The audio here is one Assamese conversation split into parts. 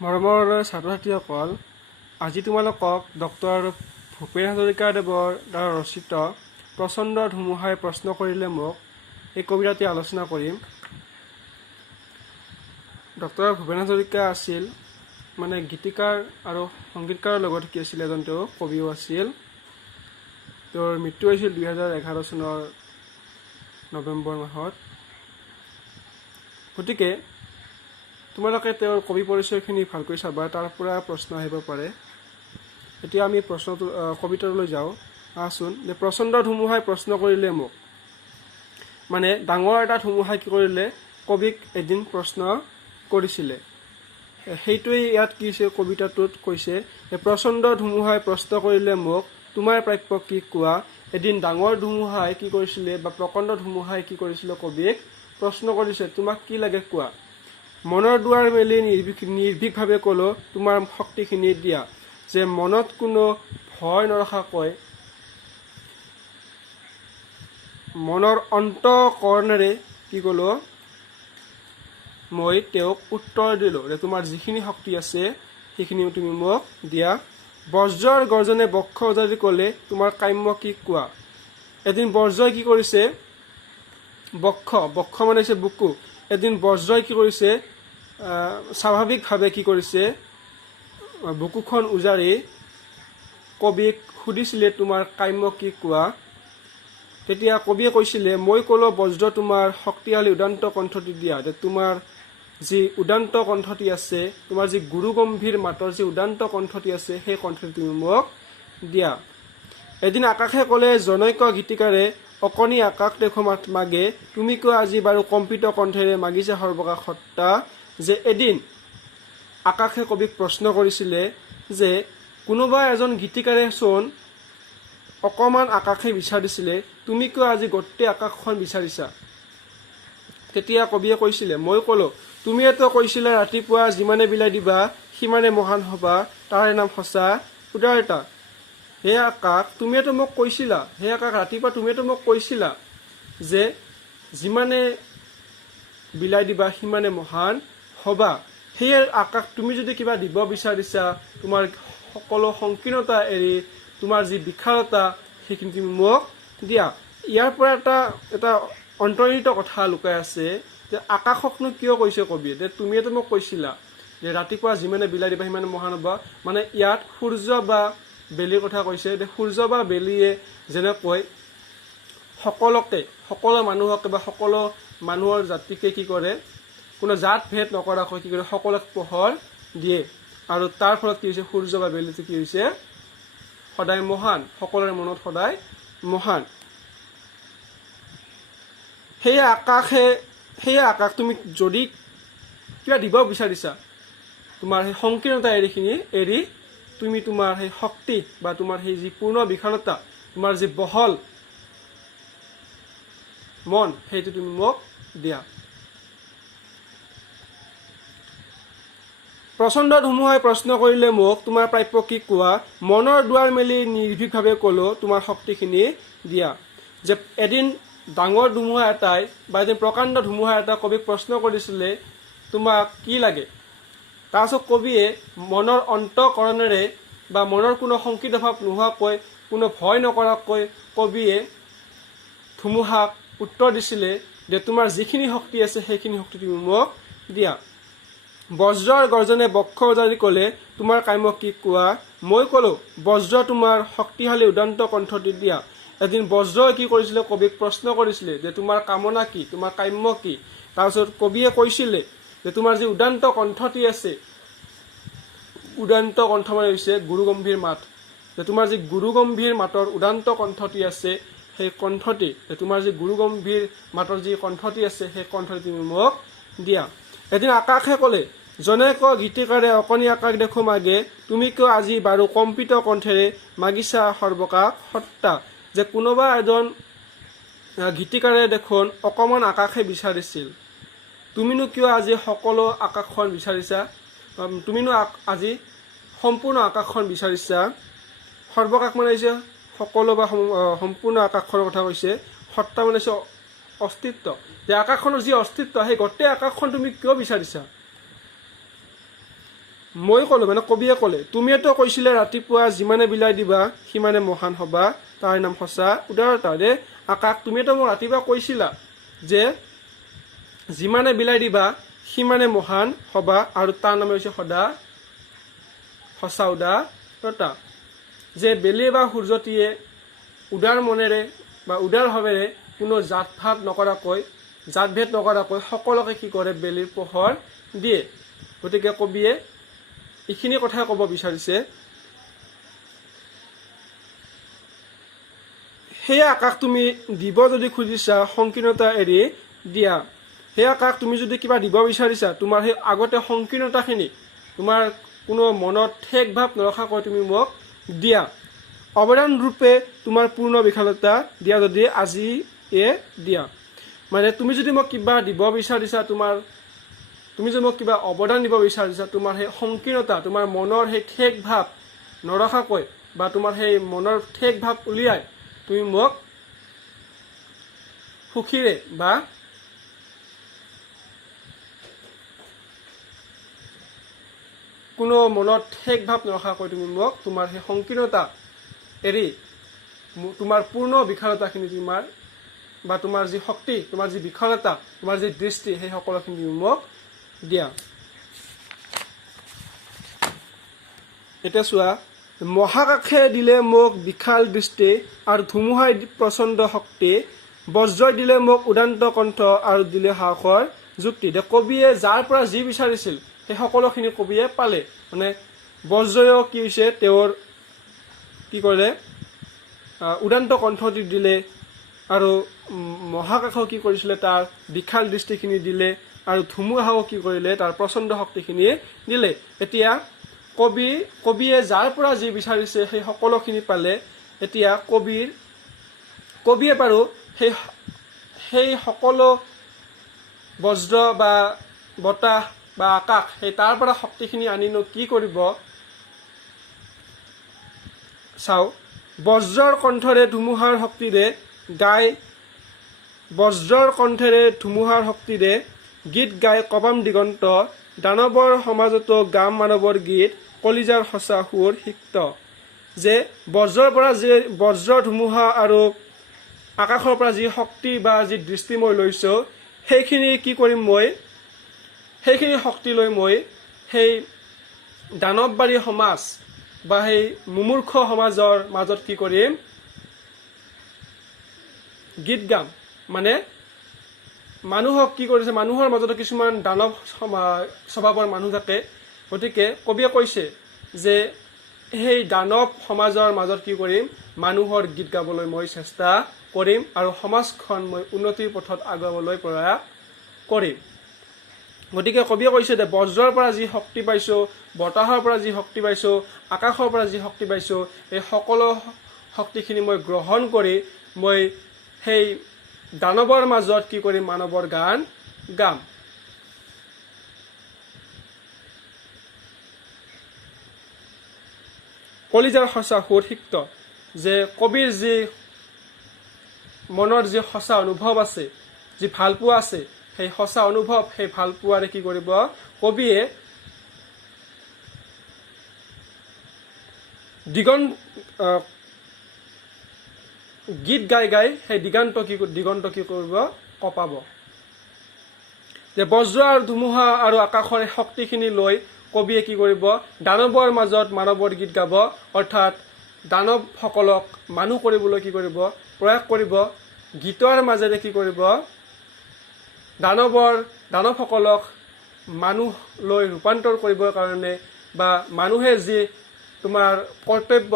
মৰমৰ ছাত্ৰ ছাত্ৰীসকল, আজি তোমালোকক ডক্টৰ ভূপেন হাজৰিকাদেৱৰ দ্বাৰা ৰচিত প্ৰচণ্ড ধুমুহাই প্ৰশ্ন কৰিলে মোক এই কবিতাটি আলোচনা কৰিম। ডক্টৰ ভূপেন হাজৰিকা আছিল গীতিকাৰ আৰু সংগীতকাৰৰ লগত কি আছিল, এজন তেওঁ কবিও আছিল। তেওঁৰ মৃত্যু হৈছিল 2011 চনৰ নৱেম্বৰ মাহত। গতিকে তোমালোকে তেওঁৰ কবি পৰিচয়খিনি ভালকৈ চাবা, তাৰ পৰা প্ৰশ্ন আহিব পাৰে। এতিয়া আমি কবিতালৈ যাওঁ। আহচোন। যে প্ৰচণ্ড ধুমুহাই প্ৰশ্ন কৰিলে মোক, ডাঙৰ এটা ধুমুহাই কি কৰিলে, কবিক এদিন প্ৰশ্ন কৰিছিলে। সেইটোৱেই ইয়াত কি হৈছে, কবিতাটোত কৈছে যে প্ৰচণ্ড ধুমুহাই প্ৰশ্ন কৰিলে মোক, তোমাৰ প্ৰাপ্য কি কোৱা। এদিন ডাঙৰ ধুমুহাই কি কৰিছিলে, বা প্ৰকাণ্ড ধুমুহাই কি কৰিছিলে, কবিক প্ৰশ্ন কৰিছে, তোমাক কি লাগে কোৱা। মনৰ দুৱাৰ মেলি নিৰ্ভীকভাৱে ক'লো, তোমাৰ শক্তিখিনি দিয়া। যে মনত কোনো ভয় নৰখাকৈ মনৰ অন্তঃকৰণেৰে কি ক'লো, মই তেওঁক উত্তৰ দিলোঁ যে তোমাৰ যিখিনি শক্তি আছে সেইখিনি তুমি মোক দিয়া। বজ্ৰৰ গৰ্জনে বক্ষ উজাৰি ক'লে, তোমাৰ কাম্য কি কোৱা। এদিন বজ্ৰই কি কৰিছে, বক্ষ মানে হৈছে বুকু। এদিন বজ্ৰই কি কৰিছে, স্বাভাৱিকভাৱে কি কৰিছে, বুকুখন উজাৰি কবিক সুধিছিলে, তোমাৰ কাম্য কি কোৱা। তেতিয়া কবিয়ে কৈছিলে, মই ক'লো বজ্ৰ তোমাৰ শক্তিশালী উদান্ত কণ্ঠটি দিয়া। তোমাৰ যি উদান্ত কণ্ঠটি আছে, তোমাৰ যি গুৰু গম্ভীৰ মাতৰ যি উদান্ত কণ্ঠটি আছে, সেই কণ্ঠটি তুমি মোক দিয়া। এদিন আকাশে ক'লে, জনৈক গীতিকাৰে অকণি আকাশ দেখো মাগে, তুমি কিয় আজি বাৰু কম্পিত কণ্ঠেৰে মাগিছা সৰ্বকাশ সত্তা। যে এদিন আকাশে কবিক প্ৰশ্ন কৰিছিলে যে কোনোবা এজন গীতিকাৰে চোন অকণমান আকাশে বিচাৰিছিলে, তুমি কিয় আজি গোটেই আকাশখন বিচাৰিছা। তেতিয়া কবিয়ে কৈছিলে, মই ক'লো, তুমিয়েতো কৈছিলা ৰাতিপুৱা যিমানে বিলাই দিবা সিমানে মহান হবা, তাৰে নাম সঁচা উদাৰতা। হে আকাশ, তুমিয়েতো মোক কৈছিলা, হে আকাশ ৰাতিপুৱা তুমিয়েতো মোক কৈছিলা যে যিমানে বিলাই দিবা সিমানে মহান হবা। সেয়ে আকাশ, তুমি যদি কিবা দিব বিচাৰিছা, তোমাৰ সকলো সংকীৰ্ণতা এৰি তোমাৰ যি বিশালতা সেইখিনি তুমি মোক দিয়া। ইয়াৰ পৰা এটা অন্তৰ্নিহিত কথা লুকাই আছে, যে আকাশকনো কিয় কৈছে কবিয়ে, যে তুমিয়েতো মোক কৈছিলা যে ৰাতিপুৱা যিমানে বিলাই দিবা সিমানে মহান হবা। ইয়াত সূৰ্য বা বেলিৰ কথা কৈছে। যে সূৰ্য বা বেলিয়ে যেনেকৈ সকলো মানুহকে বা সকলো মানুহৰ জাতিকে কি কৰে, কোনো জাত ভেদ নকৰাকৈ কি কৰে, সকলোক পোহৰ দিয়ে। আৰু তাৰ ফলত কি হৈছে, সূৰ্য বা বেলিটো কি হৈছে, সদায় মহান, সকলোৰে মনত সদায় মহান। সেয়ে আকাশ তুমি যদি কিবা দিব বিচাৰিছা, তোমাৰ সেই সংকীৰ্ণতা এৰি তুমি তোমাৰ সেই শক্তি বা তোমাৰ সেই যি পূৰ্ণ বিশালতা, তোমাৰ যি বহল মন, সেইটো তুমি মোক দিয়া। প্ৰচণ্ড ধুমুহাই প্ৰশ্ন কৰিলে মোক, তোমাৰ প্ৰাপ্য কি কোৱা। মনৰ দুৱাৰ মেলি নিৰ্ভীকভাৱে ক'লো, তোমাৰ শক্তিখিনি দিয়া। যে এদিন ডাঙৰ ধুমুহা এটাই বা এদিন প্ৰকাণ্ড ধুমুহা এটা কবিক প্ৰশ্ন কৰিছিলে, তোমাক কি লাগে। তাৰপিছত কবিয়ে মনৰ অন্তঃকৰণেৰে বা মনৰ কোনো সংকিত ভাৱ নোহোৱাকৈ, কোনো ভয় নকৰাকৈ কবিয়ে ধুমুহাক উত্তৰ দিছিলে যে তোমাৰ যিখিনি শক্তি আছে সেইখিনি শক্তি তুমি মোক দিয়া। বজ্ৰৰ গৰ্জনে বক্ষ উজাৰি ক'লে, তোমাৰ কাম্য কি কোৱা। মই ক'লো, বজ্ৰ তোমাৰ শক্তিশালী উদান্ত কণ্ঠটি দিয়া। এদিন বজ্ৰই কি কৰিছিলে, কবিক প্ৰশ্ন কৰিছিলে যে তোমাৰ কামনা কি, তোমাৰ কাম্য কি। তাৰপিছত কবিয়ে কৈছিলে যে তোমাৰ যি উদান্ত কণ্ঠটি আছে, উদান্ত কণ্ঠ মানে হৈছে গুৰু গম্ভীৰ মাত। যে তোমাৰ যি গুৰু গম্ভীৰ মাতৰ উদান্ত কণ্ঠটি আছে, সেই কণ্ঠটি, তোমাৰ যি গুৰু গম্ভীৰ মাতৰ যি কণ্ঠটি আছে, সেই কণ্ঠটি তুমি মোক দিয়া। এদিন আকাশে ক'লে, জনৈক গীতিকাৰে অকণি আকাশ দেখো মাগে, তুমি কিয় আজি বাৰু কম্পিত কণ্ঠেৰে মাগিছা সৰ্বকাশ সত্তা। যে কোনোবা এজন গীতিকাৰে দেখোন অকণমান আকাশে বিচাৰিছিল, তুমিনো কিয় আজি সকলো আকাশখন বিচাৰিছা, তুমিনো আজি সম্পূৰ্ণ আকাশখন বিচাৰিছা। সৰ্বকাশ মানে হৈছে সকলো বা সম্পূৰ্ণ আকাশখনৰ কথা কৈছে। সত্তা মানে হৈছে অস্তিত্ব। যে আকাশখনৰ যি অস্তিত্ব, সেই গোটেই আকাশখন তুমি কিয় বিচাৰিছা। মই ক'লোঁ মানে কবিয়ে ক'লে, তুমিয়েতো কৈছিলে ৰাতিপুৱা যিমানে বিলাই দিবা সিমানে মহান হবা, তাৰ নাম সঁচা উদাৰতা। দে আকাশ, তুমিয়েতো মোক ৰাতিপুৱা কৈছিলা যে যিমানে বিলাই দিবা সিমানে মহান হবা, আৰু তাৰ নাম হৈছে সদা সঁচা উদাৰতা। যে বেলি বা সূৰ্যটিয়ে উদাৰ মনেৰে বা উদাৰ ভাৱেৰে কোনো জাতভেদ নকৰাকৈ সকলোকে কি কৰে, বেলিৰ পোহৰ দিয়ে। গতিকে কবিয়ে এইখিনি কথাই ক'ব বিচাৰিছে। সেই আকাশ তুমি দিব যদি খুজিছা সংকীৰ্ণতা এৰি দিয়া। সেই আকাশ তুমি যদি কিবা দিব বিচাৰিছা, তোমাৰ সেই আগতে সংকীৰ্ণতাখিনি, তোমাৰ কোনো মনত ঠেক ভাৱ নৰখাকৈ তুমি মোক দিয়া। অৱদান ৰূপে তোমাৰ পূৰ্ণ বিশালতা দিয়া যদি আজিয়ে দিয়া। মানে তুমি যদি মোক কিবা দিব বিচাৰিছা, তুমি যদি মোক কিবা অৱদান দিব বিচাৰিছা, তোমাৰ সেই সংকীৰ্ণতা, তোমাৰ মনৰ সেই ঠেক ভাৱ নৰখাকৈ বা তোমাৰ সেই মনৰ ঠেক ভাৱ উলিয়াই তুমি মোক সুখীৰে বা কোনো মনত ঠেক ভাৱ নৰখাকৈ তুমি মোক তোমাৰ সেই সংকীৰ্ণতা এৰি তোমাৰ পূৰ্ণ বিশালতাখিনি তোমাৰ বা তোমাৰ যি শক্তি, তোমাৰ যি বিশালতা, তোমাৰ যি দৃষ্টি, সেই সকলোখিনি তুমি মোক দিয়া। এতিয়া চোৱা, মহাকাশে দিলে মোক বিশাল দৃষ্টি আৰু ধুমুহাই প্ৰচণ্ড শক্তি, বজ্ৰই দিলে মোক উদান্ত কণ্ঠ আৰু দিলে সাহসৰ যুক্তি। কবিয়ে যাৰ পৰা যি বিচাৰিছিল সেই সকলোখিনি কবিয়ে পালে। মানে বজ্ৰয়ো কি হৈছে, তেওঁৰ কি কৰিলে, উদান্ত কণ্ঠটি দিলে, আৰু মহাকাশও কি কৰিছিলে, তাৰ বিশাল দৃষ্টিখিনি দিলে, আৰু ধুমুহাও কি কৰিলে, তাৰ প্ৰচণ্ড শক্তিখিনি দিলে। এতিয়া কবিয়ে যাৰ পৰা যি বিচাৰিছে সেই সকলোখিনি পালে। এতিয়া কবিয়ে বাৰু সেই সকলো বজ্ৰ বা বতাহ বা আকাশ, সেই তাৰ পৰা শক্তিখিনি আনিনো কি কৰিব চাওঁ। বজ্ৰৰ কণ্ঠৰে ধুমুহাৰ শক্তিৰে গীত গাই কবাম দিগন্ত, দানৱৰ সমাজতো গাম মানৱৰ গীত, কলিজাৰ সঁচা সুৰ সিক্ত। যে বজ্ৰ ধুমুহা আৰু আকাশৰ পৰা যি শক্তি বা যি দৃষ্টি মই লৈছোঁ, সেইখিনি কি কৰিম, সেইখিনি শক্তি লৈ মই সেই দানৱবাৰী সমাজ বা সেই মুমূৰ্ষ সমাজৰ মাজত কি কৰিম, গীত গাম। মানে মানুহক কি কৰিছে, মানুহৰ মাজতো কিছুমান দানৱ স্বভাৱৰ মানুহ থাকে। গতিকে কবিয়ে কৈছে যে সেই দানৱ সমাজৰ মাজত কি কৰিম, মানুহৰ গীত গাবলৈ মই চেষ্টা কৰিম, আৰু সমাজখন মই উন্নতিৰ পথত আগুৱাবলৈ প্ৰয়াস কৰিম। গতিকে কবিয়ে কৈছে যে বজ্ৰৰ পৰা যি শক্তি পাইছোঁ, বতাহৰ পৰা যি শক্তি পাইছোঁ, আকাশৰ পৰা যি শক্তি পাইছোঁ, এই সকলো শক্তিখিনি মই গ্ৰহণ কৰি মই সেই দানৱৰ মাজত কি কৰিম, মানৱৰ গান গাম। কলিজাৰ সঁচা সুৰ সিক্ত। যে কবিৰ যি মনৰ যি সঁচা অনুভৱ আছে, যি ভালপোৱা আছে, সেই সঁচা অনুভৱ, সেই ভালপোৱাৰে কি কৰিব, কবিয়ে গীত গাই সেই দিগন্ত কি কৰিব, কঁপাব। যে বজ্ৰ আৰু ধুমুহা আৰু আকাশৰ শক্তিখিনি লৈ কবিয়ে কি কৰিব, দানৱৰ মাজত মানৱৰ গীত গাব। অৰ্থাৎ দানৱসকলক মানুহ কৰিবলৈ কি কৰিব, প্ৰয়াস কৰিব। গীতৰ মাজেৰে কি কৰিব, দানৱসকলক মানুহ লৈ ৰূপান্তৰ কৰিবৰ কাৰণে, বা মানুহে যি তোমাৰ কৰ্তব্য,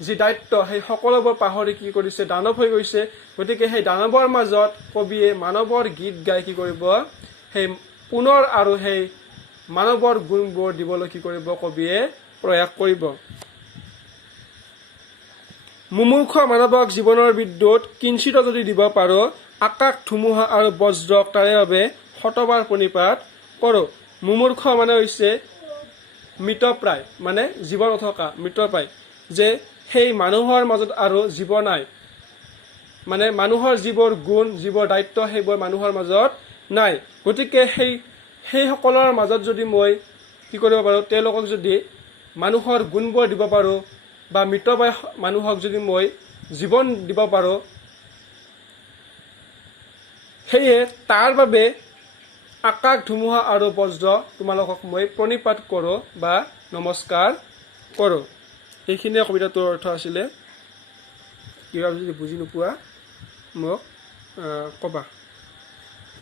যি দায়িত্ব, সেই সকলোবোৰ পাহৰি কি কৰিছে, দানৱ হৈ গৈছে। গতিকে সেই দানৱৰ মাজত কবিয়ে মানৱৰ গীত গাই কি কৰিব, সেই পুনৰ আৰু সেই মানৱৰ গুণবোৰ দিবলৈ কি কৰিব, কবিয়ে প্ৰয়াস কৰিব। মুমূৰ্ষ মানৱক জীৱনৰ বিদ্যুৎ কিঞ্চিত যদি দিব পাৰোঁ, আকাশ ধুমুহা আৰু বজ্ৰক তাৰে বাবে শতবাৰ প্ৰণিপাত কৰোঁ। মুমূৰ্ষ মানে হৈছে মৃতপ্ৰায়, মানে জীৱ নথকা, মৃতপ্ৰায়। যে সেই মানুহৰ মাজত আৰু জীৱ নাই, মানে মানুহৰ যিবোৰ গুণ, যিবোৰ দায়িত্ব, সেইবোৰ মানুহৰ মাজত নাই। গতিকে সেই সকলৰ মাজত যদি মই কি কৰিব পাৰোঁ, তেওঁলোকক যদি মানুহৰ গুণবোৰ দিব পাৰোঁ বা মৃতপ্ৰায় মানুহক যদি মই জীৱন দিব পাৰোঁ, সেয়ে তাৰ বাবে আকাশ ধুমুহা আৰু বজ্ৰ তোমালোকক মই প্ৰণিপাত কৰোঁ বা নমস্কাৰ কৰোঁ। এইখিনিয়ে কবিতাটোৰ অৰ্থ আছিলে। কিবা যদি বুজি নোপোৱা মোক ক'বা।